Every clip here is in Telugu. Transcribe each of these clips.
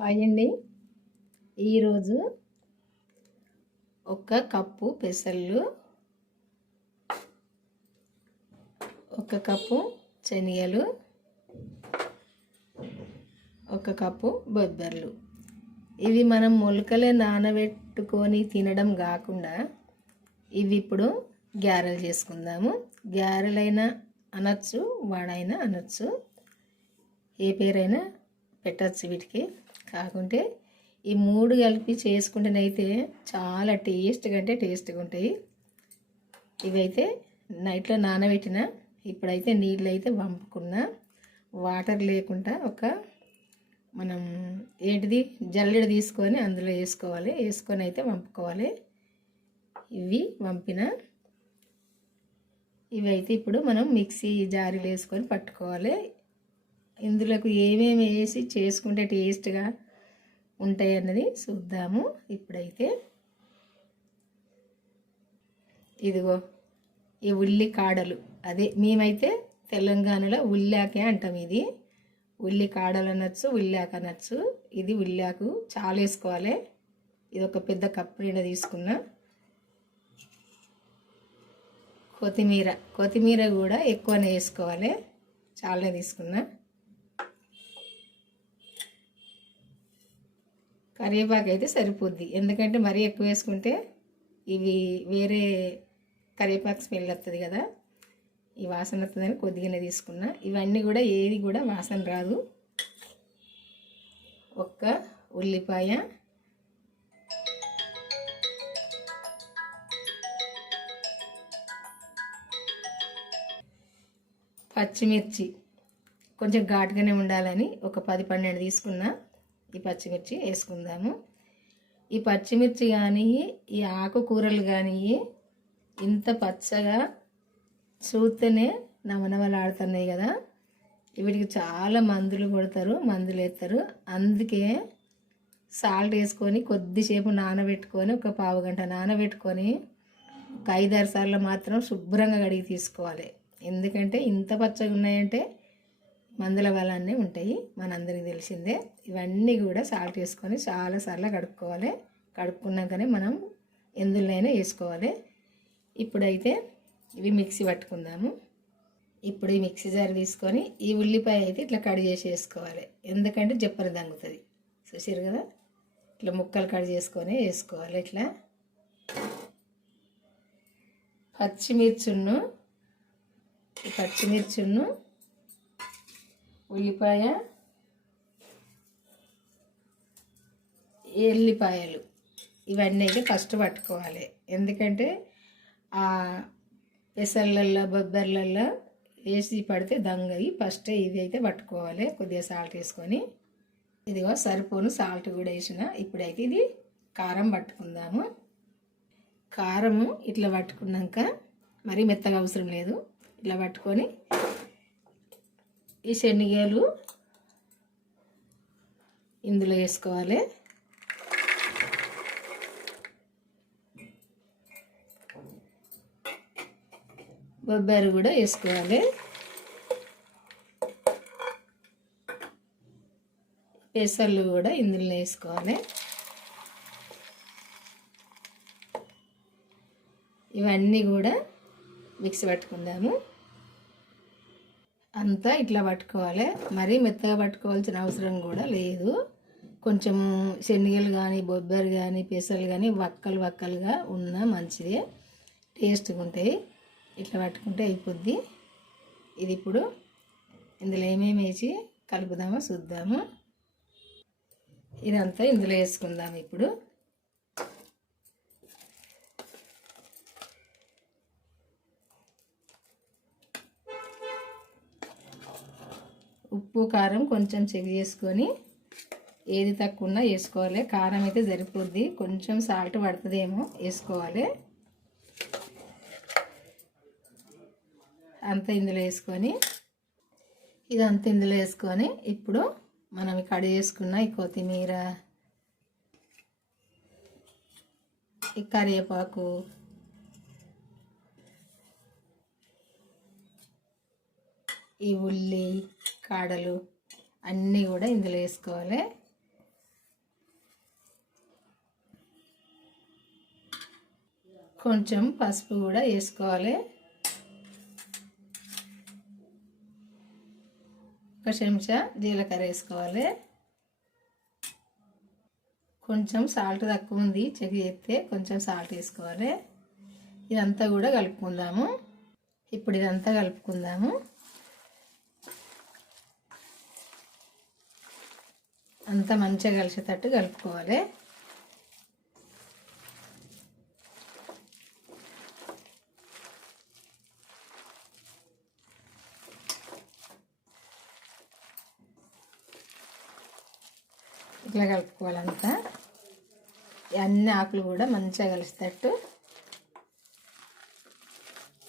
హాయ్ అండి. ఈరోజు ఒక కప్పు పెసళ్ళు, ఒక కప్పు శనగలు, ఒక కప్పు బొబ్బర్లు. ఇవి మనం మొలకలే నానబెట్టుకొని తినడం కాకుండా ఇవి ఇప్పుడు గారెలు చేసుకుందాము. గారెలైనా అనొచ్చు, వడైనా అనొచ్చు, ఏ పేరైనా పెట్టచ్చు వీటికి. కాకుంటే ఈ మూడు కలిపి చేసుకుంటేనైతే చాలా టేస్ట్గా ఉంటాయి. ఇవైతే నైట్లో నానబెట్టిన, ఇప్పుడైతే నీళ్ళు అయితే వంపుకున్నా, వాటర్ లేకుండా ఒక మనం జల్లెడ తీసుకొని అందులో వేసుకొని అయితే వంపుకోవాలి. ఇవి వంపిన ఇవైతే ఇప్పుడు మనం మిక్సీ జారీలో వేసుకొని పట్టుకోవాలి. ఇందులోకి ఏమేమి వేసి చేసుకుంటే టేస్ట్గా ఉంటాయి అన్నది చూద్దాము. ఇప్పుడైతే ఇదిగో ఈ ఉల్లి కాడలు, అదే మేమైతే తెలంగాణలో ఉల్లాకే అంటాం. ఇది ఉల్లి కాడలు అనొచ్చు, ఉల్లాక అనొచ్చు. ఇది ఉల్లాకు చాలా వేసుకోవాలి. ఇది ఒక పెద్ద కప్పు నిండా తీసుకున్నా. కొత్తిమీర కూడా ఎక్కువనే వేసుకోవాలి, చాలా తీసుకున్నా. కరివేపాకు అయితే సరిపోద్ది, ఎందుకంటే మరీ ఎక్కువ వేసుకుంటే ఇవి వేరే కరివేపాకు స్మెల్ వస్తుంది కదా, ఈ వాసన వస్తుందని కొద్దిగానే తీసుకున్నా. ఇవన్నీ కూడా ఏది కూడా వాసన రాదు. ఒక్క ఉల్లిపాయ, పచ్చిమిర్చి కొంచెం ఘాటుగానే ఉండాలని ఒక 10-12 తీసుకున్నా. ఈ పచ్చిమిర్చి వేసుకుందాము. ఈ పచ్చిమిర్చి కానీ ఈ ఆకుకూరలు కానీ ఇంత పచ్చగా చూస్తేనే నవనవలాడుతున్నాయి కదా. వీటికి చాలా మందులు కొడతారు, మందులు వేస్తారు. అందుకే సాల్ట్ వేసుకొని కొద్దిసేపు నానబెట్టుకొని, ఒక పావు గంట నానబెట్టుకొని ఒక 5-6 సార్లు మాత్రం శుభ్రంగా కడిగి తీసుకోవాలి. ఎందుకంటే ఇంత పచ్చగా ఉన్నాయంటే మందుల వల్లనే ఉంటాయి, మనందరికీ తెలిసిందే. ఇవన్నీ కూడా సాల్ట్ వేసుకొని చాలాసార్లు కడుక్కోవాలి. కడుక్కున్నాకనే మనం ఎందులోనైనా వేసుకోవాలి. ఇప్పుడైతే ఇవి మిక్సీ పట్టుకుందాము. ఇప్పుడు ఈ మిక్సీ జార్ తీసుకొని ఈ ఉల్లిపాయ అయితే ఇట్లా కట్ చేసి వేసుకోవాలి, ఎందుకంటే జప్పని దంగుతుంది. చూసారు కదా, ఇట్లా ముక్కలు కట్ చేసుకొని వేసుకోవాలి. ఇట్లా పచ్చిమిర్చును ఉల్లిపాయ, ఎల్లిపాయలు ఇవన్నీ అయితే ఫస్ట్ పట్టుకోవాలి. ఎందుకంటే ఆ పెసళ్ళల్లో బొబ్బర్లల్లో వేసి పడితే దంగయి. ఫస్ట్ ఇవి అయితే పట్టుకోవాలి. కొద్దిగా సాల్ట్ వేసుకొని, ఇదిగో సరిపోను సాల్ట్ కూడా వేసిన. ఇప్పుడైతే ఇది కారం పట్టుకుందాము. కారము ఇట్లా పట్టుకున్నాక మరీ మెత్తగా అవసరం లేదు. ఇట్లా పట్టుకొని ఈ శనగలు ఇందులో వేసుకోవాలి. బొబ్బరి కూడా వేసుకోవాలి. పెసళ్ళు కూడా ఇందులో వేసుకోవాలి. ఇవన్నీ కూడా మిక్సీ పట్టుకుందాము. అంతా ఇట్లా పట్టుకోవాలి. మరీ మెత్తగా పట్టుకోవాల్సిన అవసరం కూడా లేదు. కొంచెం శనగలు కానీ బొబ్బరి కానీ పెసలు కానీ వక్కలుగా ఉన్నా మంచిదే, టేస్ట్గా ఉంటాయి. ఇట్లా పట్టుకుంటే అయిపోద్ది. ఇది ఇప్పుడు ఇందులో ఏమేమి వేసి కలుపుదామో చూద్దాము. ఇదంతా ఇందులో వేసుకుందాము. ఇప్పుడు ఉప్పు కారం కొంచెం చెక్ చేసుకొని ఏది తక్కువ ఉన్నా వేసుకోవాలి. కారం అయితే సరిపోద్ది, కొంచెం సాల్ట్ పడుతుందేమో వేసుకోవాలి. అంతా ఇందులో వేసుకొని ఇదంతా ఇందులో వేసుకొని ఇప్పుడు మనం కడి చేసుకున్న ఈ కొత్తిమీర, ఈ కరివేపాకు, ఈ ఉల్లి కాడలు అన్నీ కూడా ఇందులో వేసుకోవాలి. కొంచెం పసుపు కూడా వేసుకోవాలి. ఒక చెంచా జీలకర్ర వేసుకోవాలి. కొంచెం సాల్ట్ తక్కువ ఉంది, చెక్ చేస్తే కొంచెం సాల్ట్ వేసుకోవాలి. ఇదంతా కూడా కలుపుకుందాము. ఇప్పుడు ఇదంతా కలుపుకుందాము. అంతా మంచిగా కలిసేటట్టు కలుపుకోవాలి. ఇట్లా కలుపుకోవాలంతా. అన్ని ఆకులు కూడా మంచిగా కలిసేటట్టు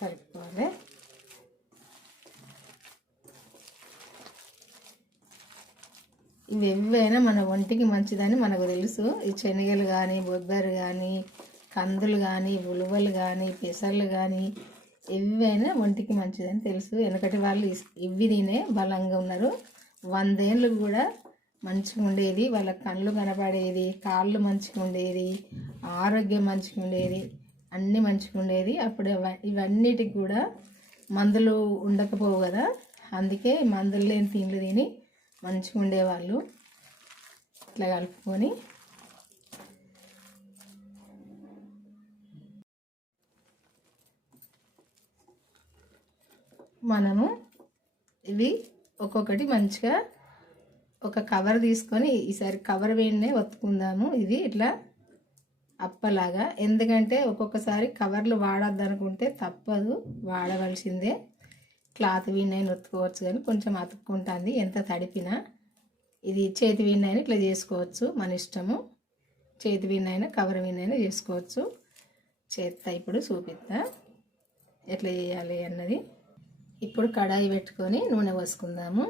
కలుపుకోవాలి. ఇవి ఎవైనా మన ఒంటికి మంచిదని మనకు తెలుసు. ఈ శనగలు కానీ, బొబ్బరి కానీ, కందులు కానీ, ఉలువలు కానీ, పెసర్లు కానీ ఎవైనా ఒంటికి మంచిదని తెలుసు. వెనకటి వాళ్ళు ఇవి తినే బలంగా ఉన్నారు. 100 ఏళ్ళు కూడా మంచిగా ఉండేది. వాళ్ళ కళ్ళు కనపడేది, కాళ్ళు మంచిగా ఉండేది, ఆరోగ్యం మంచిగా ఉండేది, అన్నీ మంచిగా ఉండేది. అప్పుడు ఇవన్నిటికి కూడా మందులు ఉండకపోవు కదా, అందుకే మందులు లేని తిండ్లు తిని మంచిగా ఉండేవాళ్ళు. ఇట్లా కలుపుకొని మనము ఇవి ఒక్కొక్కటి మంచిగా ఒక కవర్ తీసుకొని, ఈసారి కవర్ వేడినే ఒత్తుకుందాము. ఇది ఇట్లా అప్పలాగా. ఎందుకంటే ఒక్కొక్కసారి కవర్లు వాడద్దు అనుకుంటే తప్పదు, వాడవలసిందే. క్లాత్ వీణైనా ఒత్తుకోవచ్చు, కానీ కొంచెం అతుక్కుంటుంది ఎంత తడిపినా. ఇది చేతి వీణైనా ఇట్లా చేసుకోవచ్చు, మన ఇష్టము. చేతి వీణైనా కవర్ వీణైనా చేసుకోవచ్చు. చేత్తా ఇప్పుడు చూపిస్తా ఎట్లా చేయాలి అన్నది. ఇప్పుడు కడాయి పెట్టుకొని నూనె పోసుకుందాము.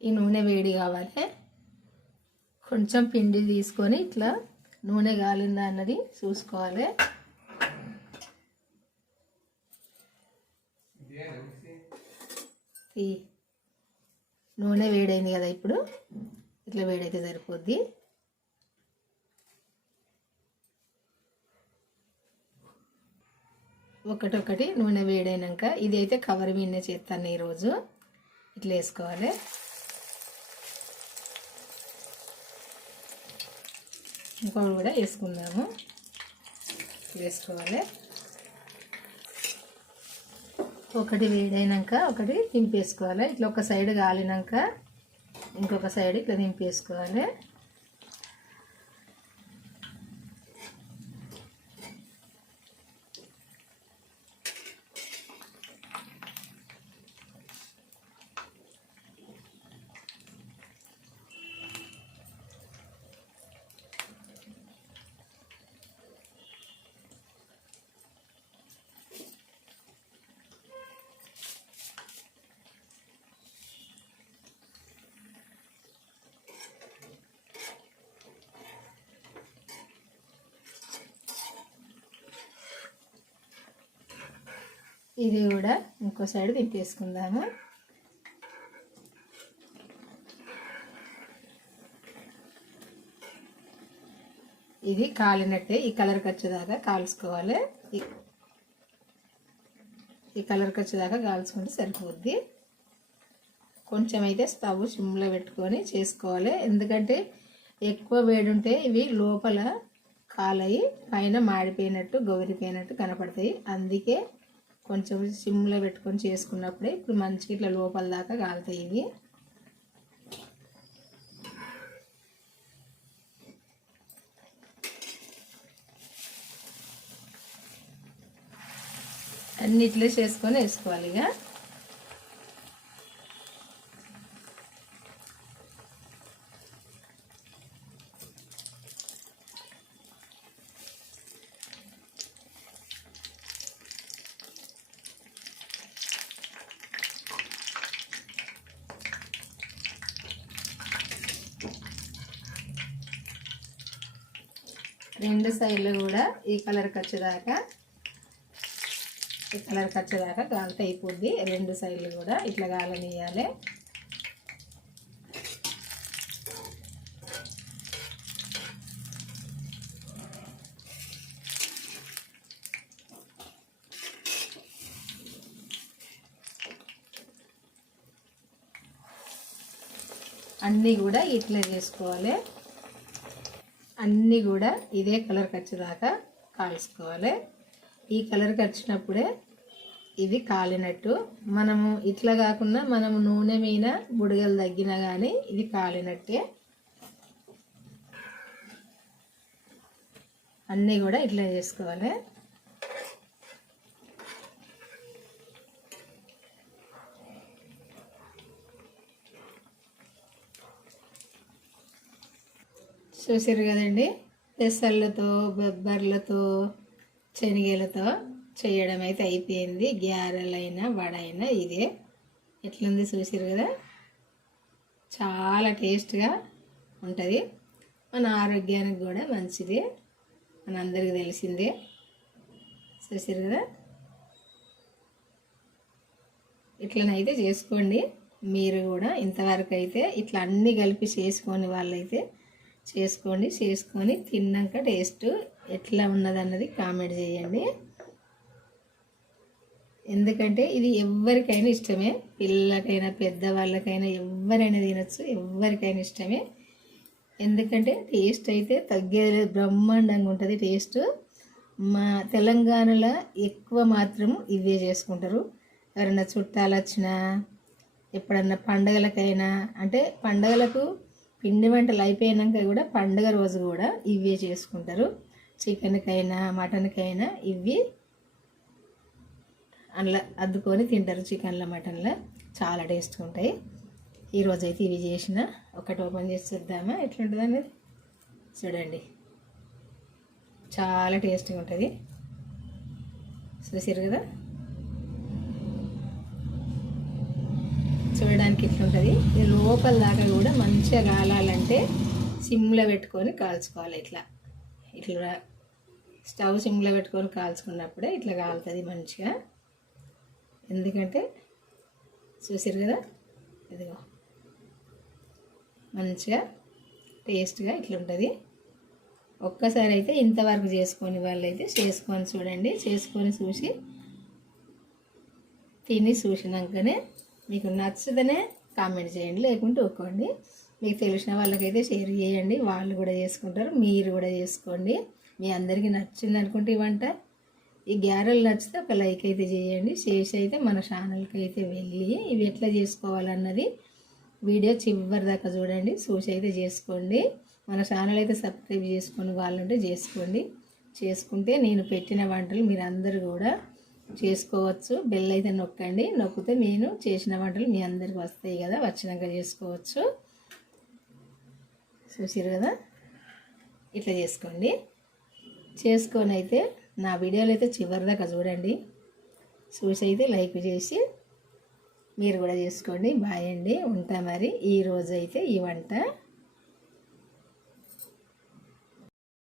ఈ నూనె వేడి కావాలి. కొంచెం పిండి తీసుకొని ఇట్లా నూనె కాలిందా అన్నది చూసుకోవాలి. నూనె వేడైంది కదా, ఇప్పుడు ఇట్లా వేడైతే సరిపోద్ది. ఒకటొకటి నూనె వేడైనాక, ఇది అయితే కవర్ మీదనే చేస్తాను ఈరోజు. ఇట్లా వేసుకోవాలి. ఇంకోటి కూడా వేసుకుందాము. వేసుకోవాలి. ఒకటి వేడైనాక ఒకటి దింపేసుకోవాలి. ఇట్లా ఒక సైడ్ కాలినాక ఇంకొక సైడ్ ఇట్లా దింపేసుకోవాలి. ఇది కూడా ఇంకో సైడ్ దింపేసుకుందాము. ఇది కాలినట్టే ఈ కలర్కి వచ్చేదాకా కాల్చుకోవాలి. ఈ కలర్కి వచ్చేదాకా కాల్చుకుంటే సరిపోద్ది. కొంచెం అయితే స్టవ్ సిమ్లో పెట్టుకొని చేసుకోవాలి. ఎందుకంటే ఎక్కువ వేడి ఉంటే ఇవి లోపల కాలయి పైన మాడిపోయినట్టు గొగిరిపోయినట్టు కనపడతాయి. అందుకే కొంచెం సిమ్లో పెట్టుకొని చేసుకున్నప్పుడే ఇప్పుడు మంచిగా ఇట్లా లోపల దాకా కాలుతాయి ఇవి. అన్నిట్లో చేసుకొని వేసుకోవాలి. ఇక రెండు సైడ్లు కూడా ఈ కలర్కి వచ్చేదాకా కాలితే అయిపోద్ది. రెండు సైడ్లు కూడా ఇట్లా కాలనియాలి. అన్నీ కూడా ఇట్లా చేసుకోవాలి. అన్నీ కూడా ఇదే కలర్కి వచ్చేదాకా కాల్చుకోవాలి. ఈ కలర్కి వచ్చినప్పుడే ఇది కాలినట్టు. మనము ఇట్లా కాకుండా మనము నూనె మీద బుడగలు తగ్గినా కానీ ఇది కాలినట్టే. అన్నీ కూడా ఇట్లా చేసుకోవాలి. చూసారు కదండి, పెసర్లతో బొబ్బర్లతో శనగలతో చేయడం అయితే అయిపోయింది. గ్యారెలైనా వడైనా ఇదే. ఎట్లుంది చూసారు కదా, చాలా టేస్ట్గా ఉంటుంది. మన ఆరోగ్యానికి కూడా మంచిది, మన అందరికీ తెలిసిందే. చూసారు కదా, ఇట్లనైతే చేసుకోండి మీరు కూడా. ఇంతవరకు అయితే ఇట్లా అన్నీ కలిపి చేసుకొని వాళ్ళైతే చేసుకోండి. చేసుకొని తిన్నాక టేస్ట్ ఎట్లా ఉన్నదన్నది కామెంట్ చేయండి. ఎందుకంటే ఇది ఎవరికైనా ఇష్టమే, పిల్లలకైనా పెద్దవాళ్ళకైనా ఎవరైనా తినచ్చు, ఎవరికైనా ఇష్టమే. ఎందుకంటే టేస్ట్ అయితే తగ్గేది బ్రహ్మాండంగా ఉంటుంది టేస్ట్. మా తెలంగాణలో ఎక్కువ మాత్రం ఇవే చేసుకుంటారు. ఎవరైనా చుట్టాలు వచ్చినా, ఎప్పుడన్నా పండగలకైనా, అంటే పండగలకు పిండి వంటలు అయిపోయాక కూడా పండుగ రోజు కూడా ఇవే చేసుకుంటారు. చికెన్కైనా మటన్కైనా ఇవి అందులో అద్దుకొని తింటారు. చికెన్లో మటన్లో చాలా టేస్ట్గా ఉంటాయి. ఈరోజు అయితే ఇవి చేసిన. ఒకటి ఓపెన్ చేసి చూద్దామా ఎట్లుంటుంది అనేది. చూడండి, చాలా టేస్ట్గా ఉంటుంది. చూసారు కదా, చూడడానికి ఇట్లుంటుంది. ఇది లోపల దాకా కూడా మంచిగా కాలాలంటే సిమ్లో పెట్టుకొని కాల్చుకోవాలి. ఇట్లా ఇట్లా స్టవ్ సిమ్లో పెట్టుకొని కాల్చుకున్నప్పుడే ఇట్లా కాలుతుంది మంచిగా. ఎందుకంటే చూసారు కదా, ఇదిగో మంచిగా టేస్ట్గా ఇట్లుంటుంది. ఒక్కసారి అయితే ఇంతవరకు చేసుకొని వాళ్ళైతే చేసుకొని చూడండి. చేసుకొని చూసి తిని చూసినాకనే మీకు నచ్చుదనే కామెంట్ చేయండి, లేకుంటే ఒక్కండి. మీకు తెలిసిన వాళ్ళకైతే షేర్ చేయండి, వాళ్ళు కూడా చేసుకుంటారు, మీరు కూడా చేసుకోండి. మీ అందరికీ నచ్చింది అనుకుంటే ఈ వంట, ఈ గ్యారెలు నచ్చితే ఒక లైక్ అయితే చేయండి. చేసి అయితే మన ఛానల్కి అయితే వెళ్ళి ఇవి ఎట్లా చేసుకోవాలన్నది వీడియో చివరి దాకా చూడండి. చూసి అయితే చేసుకోండి. మన ఛానల్ అయితే సబ్స్క్రైబ్ చేసుకొని వాళ్ళంటే చేసుకోండి. చేసుకుంటే నేను పెట్టిన వంటలు మీరు అందరూ కూడా చేసుకోవచ్చు. బెల్ అయితే నొక్కండి, నొక్కితే నేను చేసిన వంటలు మీ అందరికి వస్తాయి కదా, వచ్చినాక చేసుకోవచ్చు. చూసారు కదా, ఇట్లా చేసుకోండి. చేసుకొని అయితే నా వీడియోలు అయితే చివరి దాకా చూడండి. చూసి అయితే లైక్ చేసి మీరు కూడా చేసుకోండి. బాయ్ అండి, ఉంటా మరి. ఈరోజు అయితే ఈ వంట